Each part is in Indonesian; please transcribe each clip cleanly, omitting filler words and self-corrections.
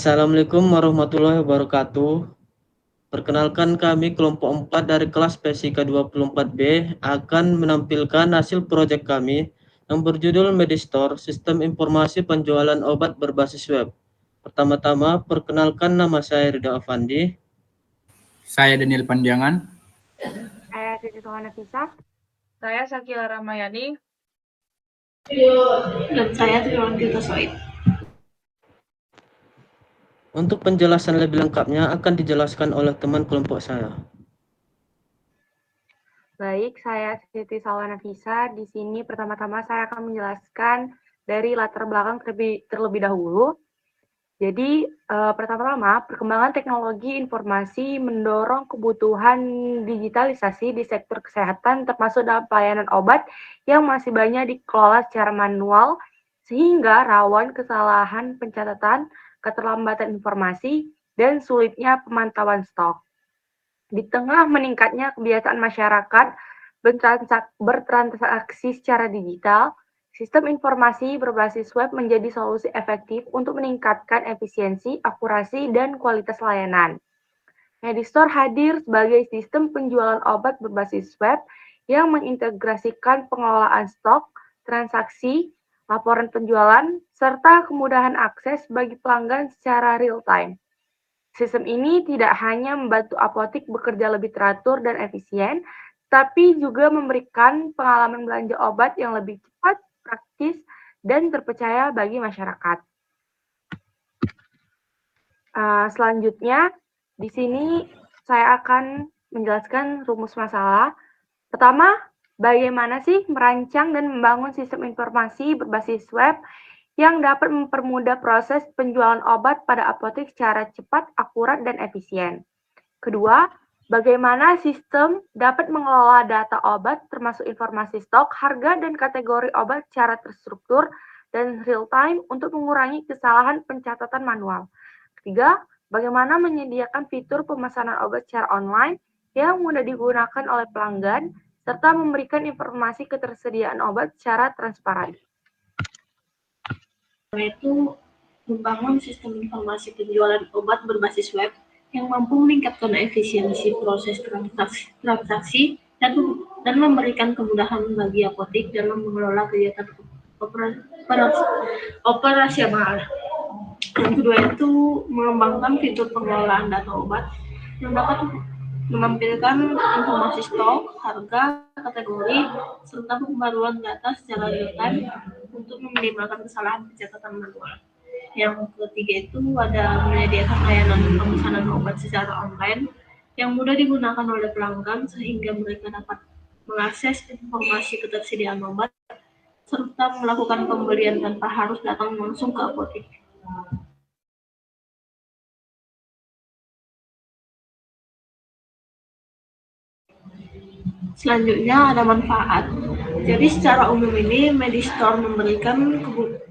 Assalamualaikum warahmatullahi wabarakatuh. Perkenalkan, kami kelompok 4 dari kelas PSIK 24B akan menampilkan hasil proyek kami yang berjudul Medistore, Sistem Informasi Penjualan Obat Berbasis Web. Pertama-tama, perkenalkan, nama saya Ridha Afandi. Saya Daniel Panjangan. Saya Siti Nafisa. Saya Sakila Ramayani. Dan saya Triwan Tirta Soid. Untuk penjelasan lebih lengkapnya akan dijelaskan oleh teman kelompok saya. Baik, saya Siti Nafisa. Di sini pertama-tama saya akan menjelaskan dari latar belakang terlebih dahulu. Jadi, pertama-tama, perkembangan teknologi informasi mendorong kebutuhan digitalisasi di sektor kesehatan, termasuk dalam pelayanan obat yang masih banyak dikelola secara manual, sehingga rawan kesalahan pencatatan, keterlambatan informasi, dan sulitnya pemantauan stok. Di tengah meningkatnya kebiasaan masyarakat bertransaksi secara digital, sistem informasi berbasis web menjadi solusi efektif untuk meningkatkan efisiensi, akurasi, dan kualitas layanan. Medistore hadir sebagai sistem penjualan obat berbasis web yang mengintegrasikan pengelolaan stok, transaksi, laporan penjualan, serta kemudahan akses bagi pelanggan secara real-time. Sistem ini tidak hanya membantu apotek bekerja lebih teratur dan efisien, tapi juga memberikan pengalaman belanja obat yang lebih cepat, praktis, dan terpercaya bagi masyarakat. Selanjutnya, di sini saya akan menjelaskan rumus masalah. Pertama, bagaimana sih merancang dan membangun sistem informasi berbasis web yang dapat mempermudah proses penjualan obat pada apotek secara cepat, akurat, dan efisien. Kedua, bagaimana sistem dapat mengelola data obat termasuk informasi stok, harga, dan kategori obat secara terstruktur dan real-time untuk mengurangi kesalahan pencatatan manual. Ketiga, bagaimana menyediakan fitur pemesanan obat secara online yang mudah digunakan oleh pelanggan, serta memberikan informasi ketersediaan obat secara transparan. Yaitu membangun sistem informasi penjualan obat berbasis web yang mampu meningkatkan efisiensi proses transaksi dan memberikan kemudahan bagi apotek dalam mengelola kegiatan operasional. Yang kedua itu mengembangkan fitur pengelolaan data obat yang dapat menampilkan informasi stok, harga, kategori, serta pembaruan data secara real-time untuk meminimalkan kesalahan pencatatan manual. Yang ketiga itu ada menyediakan layanan pemesanan obat secara online yang mudah digunakan oleh pelanggan sehingga mereka dapat mengakses informasi ketersediaan obat serta melakukan pembelian tanpa harus datang langsung ke apotek. Selanjutnya ada manfaat. Jadi secara umum ini Medistore memberikan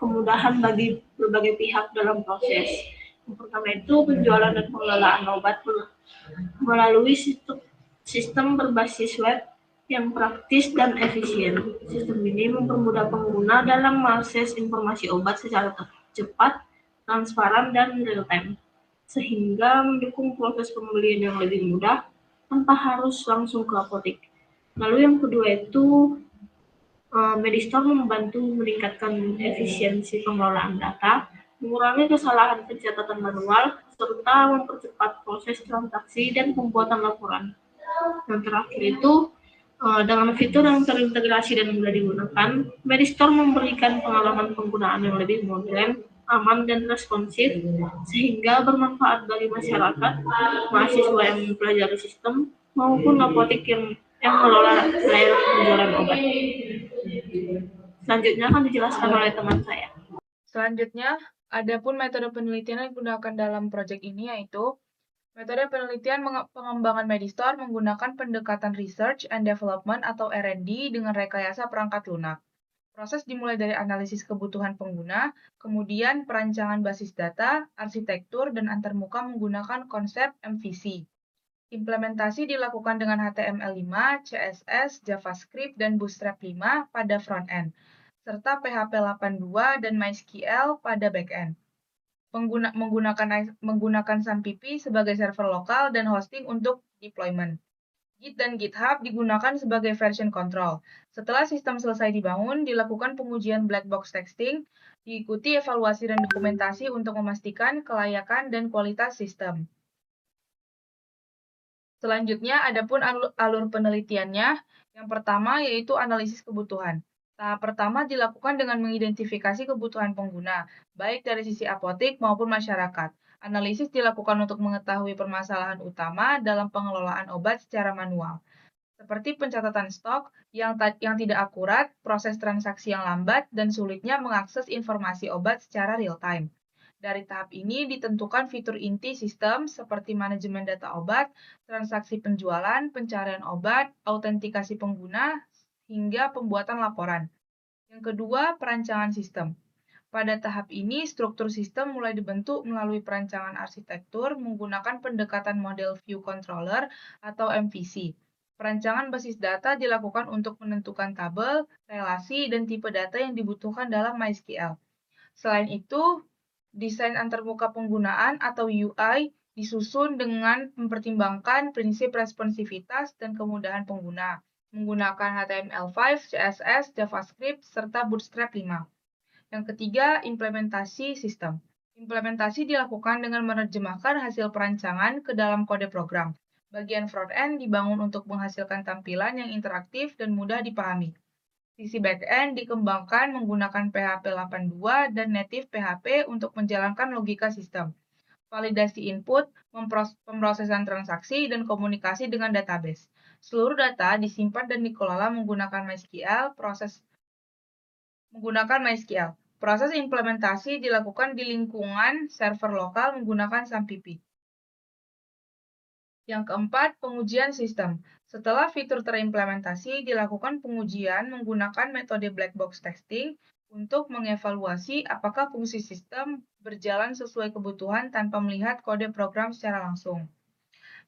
kemudahan bagi berbagai pihak dalam proses. Yang pertama itu penjualan dan pengelolaan obat melalui sistem berbasis web yang praktis dan efisien. Sistem ini mempermudah pengguna dalam mengakses informasi obat secara cepat, transparan, dan real-time, sehingga mendukung proses pembelian yang lebih mudah tanpa harus langsung ke apotek. Lalu yang kedua itu Medistore membantu meningkatkan efisiensi pengelolaan data, mengurangi kesalahan pencatatan manual, serta mempercepat proses transaksi dan pembuatan laporan. Yang terakhir itu dengan fitur yang terintegrasi dan mudah digunakan, Medistore memberikan pengalaman penggunaan yang lebih modern, aman, dan responsif, sehingga bermanfaat bagi masyarakat, mahasiswa yang mempelajari sistem, maupun apotek yang mengelola layanan penjualan obat. Selanjutnya akan dijelaskan oleh teman saya. Selanjutnya, adapun metode penelitian yang digunakan dalam proyek ini yaitu metode penelitian pengembangan Medistore menggunakan pendekatan Research and Development atau R&D dengan rekayasa perangkat lunak. Proses dimulai dari analisis kebutuhan pengguna, kemudian perancangan basis data, arsitektur, dan antarmuka menggunakan konsep MVC. Implementasi dilakukan dengan HTML5, CSS, JavaScript, dan Bootstrap 5 pada front-end, serta PHP 82 dan MySQL pada back-end. menggunakan SAMPP sebagai server lokal dan hosting untuk deployment. Git dan GitHub digunakan sebagai version control. Setelah sistem selesai dibangun, dilakukan pengujian black box testing, diikuti evaluasi dan dokumentasi untuk memastikan kelayakan dan kualitas sistem. Selanjutnya, adapun alur penelitiannya. Yang pertama yaitu analisis kebutuhan. Tahap pertama dilakukan dengan mengidentifikasi kebutuhan pengguna, baik dari sisi apotek maupun masyarakat. Analisis dilakukan untuk mengetahui permasalahan utama dalam pengelolaan obat secara manual, seperti pencatatan stok yang tidak akurat, proses transaksi yang lambat, dan sulitnya mengakses informasi obat secara real-time. Dari tahap ini ditentukan fitur inti sistem seperti manajemen data obat, transaksi penjualan, pencarian obat, autentikasi pengguna, hingga pembuatan laporan. Yang kedua, perancangan sistem. Pada tahap ini, struktur sistem mulai dibentuk melalui perancangan arsitektur menggunakan pendekatan model view controller atau MVC. Perancangan basis data dilakukan untuk menentukan tabel, relasi, dan tipe data yang dibutuhkan dalam MySQL. Selain itu, desain antarmuka penggunaan atau UI disusun dengan mempertimbangkan prinsip responsivitas dan kemudahan pengguna, menggunakan HTML5, CSS, JavaScript, serta Bootstrap 5. Yang ketiga, implementasi sistem. Implementasi dilakukan dengan menerjemahkan hasil perancangan ke dalam kode program. Bagian front-end dibangun untuk menghasilkan tampilan yang interaktif dan mudah dipahami. Sisi back-end dikembangkan menggunakan PHP 8.2 dan native PHP untuk menjalankan logika sistem. Validasi input, pemrosesan transaksi, dan komunikasi dengan database. Seluruh data disimpan dan dikelola menggunakan MySQL. Proses implementasi dilakukan di lingkungan server lokal menggunakan SAMPP. Yang keempat, pengujian sistem. Setelah fitur terimplementasi, dilakukan pengujian menggunakan metode black box testing untuk mengevaluasi apakah fungsi sistem berjalan sesuai kebutuhan tanpa melihat kode program secara langsung.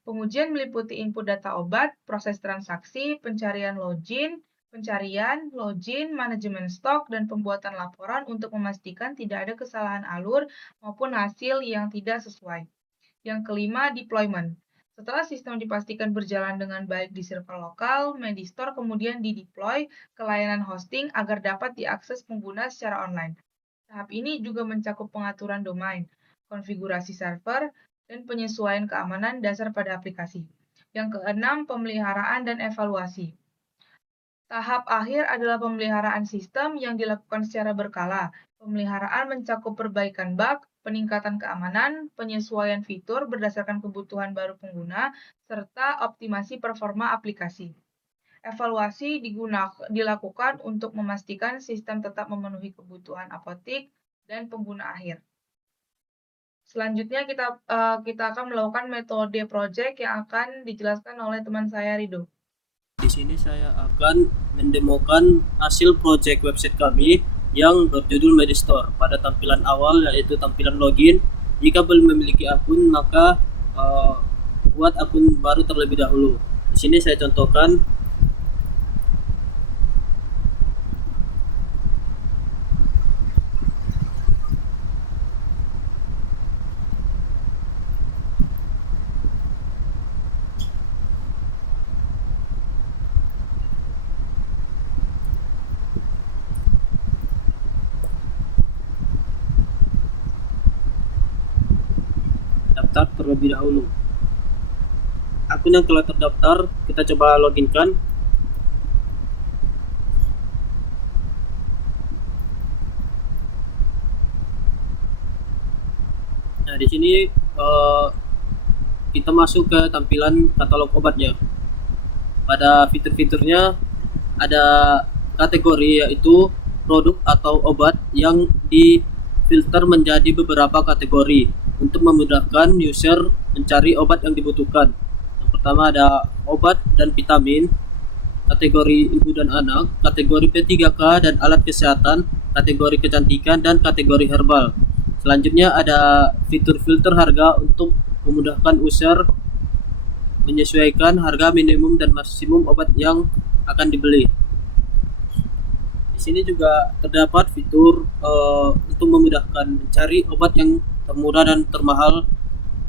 Pengujian meliputi input data obat, proses transaksi, pencarian, login, manajemen stok, dan pembuatan laporan untuk memastikan tidak ada kesalahan alur maupun hasil yang tidak sesuai. Yang kelima, deployment. Setelah sistem dipastikan berjalan dengan baik di server lokal, Medistore kemudian dideploy ke layanan hosting agar dapat diakses pengguna secara online. Tahap ini juga mencakup pengaturan domain, konfigurasi server, dan penyesuaian keamanan dasar pada aplikasi. Yang keenam, pemeliharaan dan evaluasi. Tahap akhir adalah pemeliharaan sistem yang dilakukan secara berkala. Pemeliharaan mencakup perbaikan bug, peningkatan keamanan, penyesuaian fitur berdasarkan kebutuhan baru pengguna, serta optimasi performa aplikasi. Evaluasi dilakukan untuk memastikan sistem tetap memenuhi kebutuhan apotek dan pengguna akhir. Selanjutnya kita akan melakukan metode project yang akan dijelaskan oleh teman saya Rido. Di sini saya akan mendemokan hasil project website kami yang berjudul Medistore. Pada tampilan awal yaitu tampilan login. Jika belum memiliki akun maka buat akun baru terlebih dahulu. Di sini saya contohkan. Daftar terlebih dahulu. Akun yang telah terdaftar kita coba loginkan. Nah, di sini kita masuk ke tampilan katalog obatnya. Pada fitur-fiturnya ada kategori yaitu produk atau obat yang difilter menjadi beberapa kategori untuk memudahkan user mencari obat yang dibutuhkan. Yang pertama ada obat dan vitamin, kategori ibu dan anak, kategori P3K dan alat kesehatan, kategori kecantikan, dan kategori herbal. Selanjutnya ada fitur filter harga untuk memudahkan user menyesuaikan harga minimum dan maksimum obat yang akan dibeli. Di sini juga terdapat fitur untuk memudahkan mencari obat yang termurah dan termahal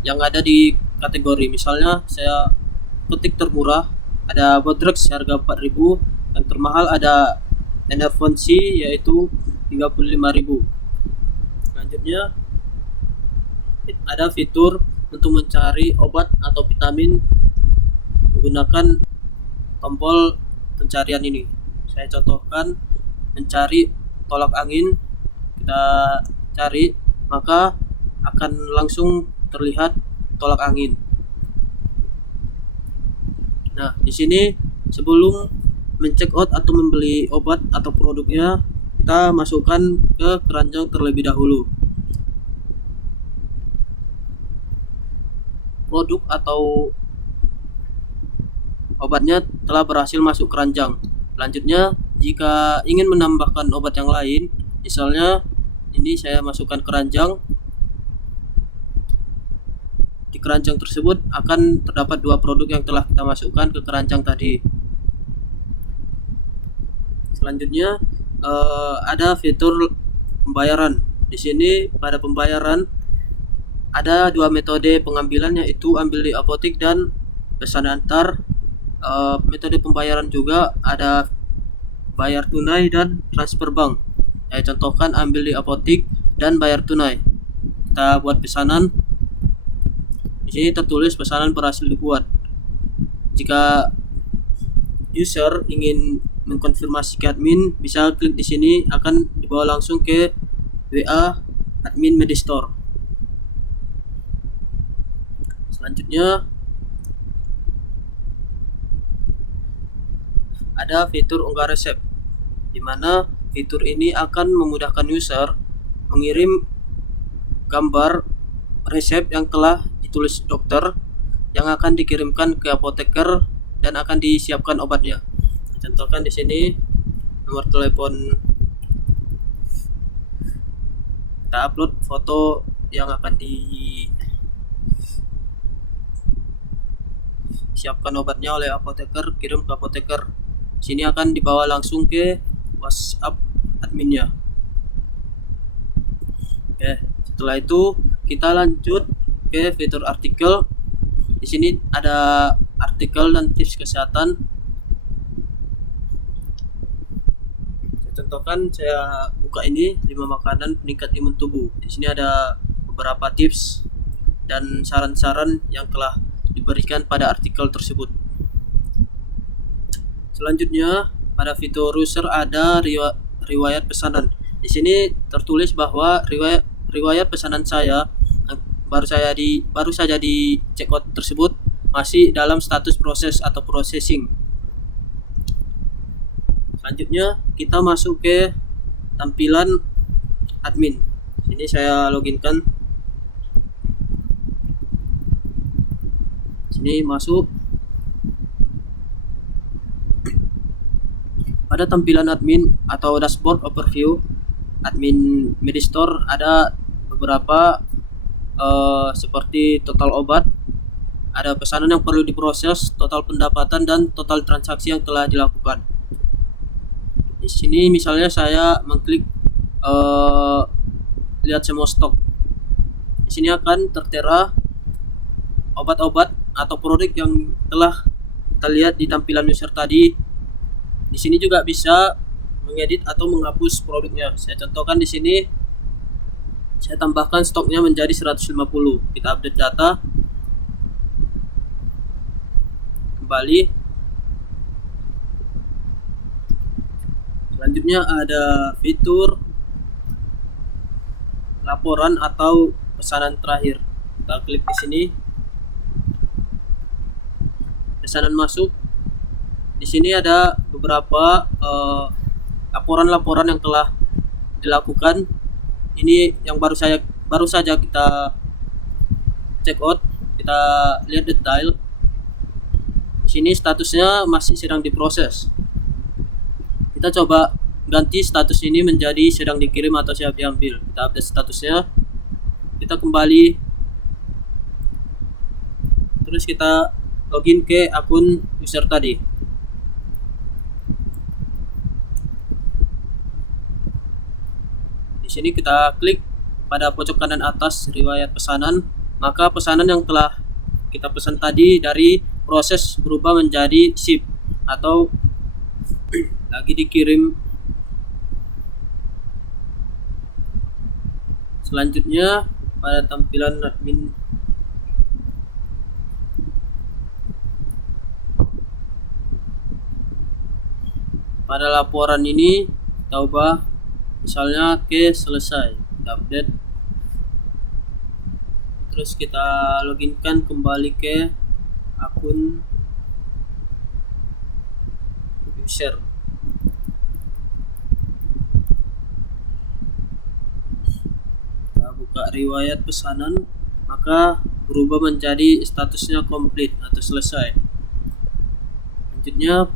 yang ada di kategori. Misalnya saya ketik termurah, ada Bodrex harga 4.000, yang termahal ada Enervon C yaitu 35.000. Selanjutnya ada fitur untuk mencari obat atau vitamin menggunakan tombol pencarian ini. Saya contohkan mencari tolak angin, kita cari maka akan langsung terlihat tolak angin. Nah, di sini sebelum men-check out atau membeli obat atau produknya, kita masukkan ke keranjang terlebih dahulu. Produk atau obatnya telah berhasil masuk keranjang. Selanjutnya, jika ingin menambahkan obat yang lain, misalnya ini saya masukkan keranjang. Di keranjang tersebut akan terdapat 2 produk yang telah kita masukkan ke keranjang tadi. Selanjutnya ada fitur pembayaran. Di sini pada pembayaran ada 2 metode pengambilan, yaitu ambil di apotik dan pesan antar. Metode pembayaran juga ada bayar tunai dan transfer bank. Saya contohkan ambil di apotik dan bayar tunai. Kita buat pesanan. Di sini tertulis pesanan berhasil dibuat. Jika user ingin mengkonfirmasi ke admin, bisa klik di sini, akan dibawa langsung ke WA admin Medistore. Selanjutnya ada fitur unggah resep, di mana fitur ini akan memudahkan user mengirim gambar resep yang telah ditulis dokter yang akan dikirimkan ke apoteker dan akan disiapkan obatnya. Contohkan di sini nomor telepon, kita upload foto yang akan disiapkan obatnya oleh apoteker, kirim ke apoteker. Sini akan dibawa langsung ke WhatsApp adminnya. Oke, setelah itu kita lanjut ke fitur artikel. Di sini ada artikel dan tips kesehatan. Saya contohkan, saya buka ini 5 makanan peningkat imun tubuh. Di sini ada beberapa tips dan saran-saran yang telah diberikan pada artikel tersebut. Selanjutnya pada fitur user ada riwayat pesanan. Di sini tertulis bahwa riwayat pesanan saya baru saja di check out tersebut masih dalam status proses atau processing. Selanjutnya kita masuk ke tampilan admin. Sini saya loginkan. Sini masuk. Pada tampilan admin atau dashboard overview admin Medistore ada beberapa seperti total obat, ada pesanan yang perlu diproses, total pendapatan, dan total transaksi yang telah dilakukan. Di sini misalnya saya mengklik lihat semua stok. Di sini akan tertera obat-obat atau produk yang telah kita lihat di tampilan user tadi. Di sini juga bisa mengedit atau menghapus produknya. Saya contohkan di sini, saya tambahkan stoknya menjadi 150. Kita update data. Kembali. Selanjutnya ada fitur laporan atau pesanan terakhir. Kita klik di sini. Pesanan masuk. Di sini ada beberapa laporan-laporan yang telah dilakukan. Ini yang baru saja kita check out. Kita lihat detail. Di sini statusnya masih sedang diproses. Kita coba ganti status ini menjadi sedang dikirim atau siap diambil. Kita update statusnya. Kita kembali. Terus kita login ke akun user tadi. Di sini kita klik pada pojok kanan atas riwayat pesanan, maka pesanan yang telah kita pesan tadi dari proses berubah menjadi ship atau lagi dikirim. Selanjutnya pada tampilan admin pada laporan ini kita ubah misalnya ke selesai, kita update, terus kita loginkan kembali ke akun user. Kita buka riwayat pesanan, maka berubah menjadi statusnya complete atau selesai. Selanjutnya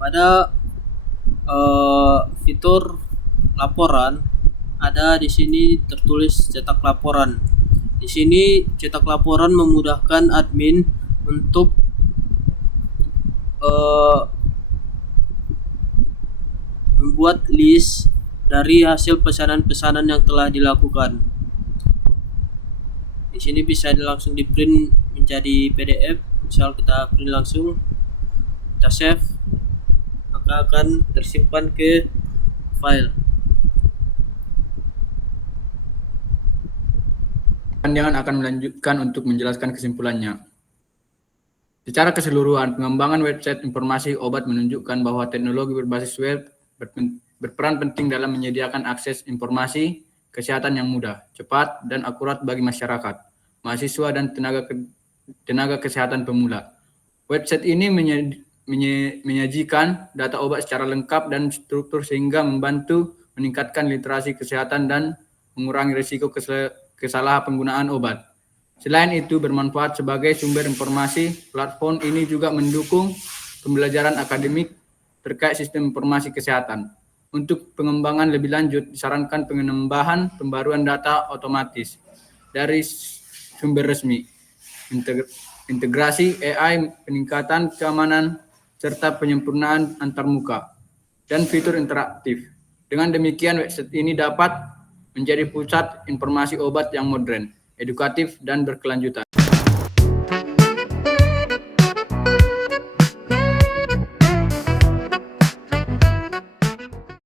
pada fitur laporan ada di sini tertulis cetak laporan. Di sini cetak laporan memudahkan admin untuk membuat list dari hasil pesanan-pesanan yang telah dilakukan. Di sini bisa langsung di print menjadi PDF. Misal kita print langsung, kita save, maka akan tersimpan ke file. Pandangan akan melanjutkan untuk menjelaskan kesimpulannya. Secara keseluruhan, pengembangan website informasi obat menunjukkan bahwa teknologi berbasis web berperan penting dalam menyediakan akses informasi kesehatan yang mudah, cepat, dan akurat bagi masyarakat, mahasiswa, dan tenaga kesehatan pemula. Website ini menyajikan data obat secara lengkap dan struktur sehingga membantu meningkatkan literasi kesehatan dan mengurangi risiko kesalahpenggunaan obat. Selain itu, bermanfaat sebagai sumber informasi. Platform ini juga mendukung pembelajaran akademik terkait sistem informasi kesehatan. Untuk pengembangan lebih lanjut, disarankan penambahan pembaruan data otomatis dari sumber resmi, integrasi AI, peningkatan keamanan, serta penyempurnaan antarmuka, dan fitur interaktif. Dengan demikian, website ini dapat menjadi pusat informasi obat yang modern, edukatif, dan berkelanjutan.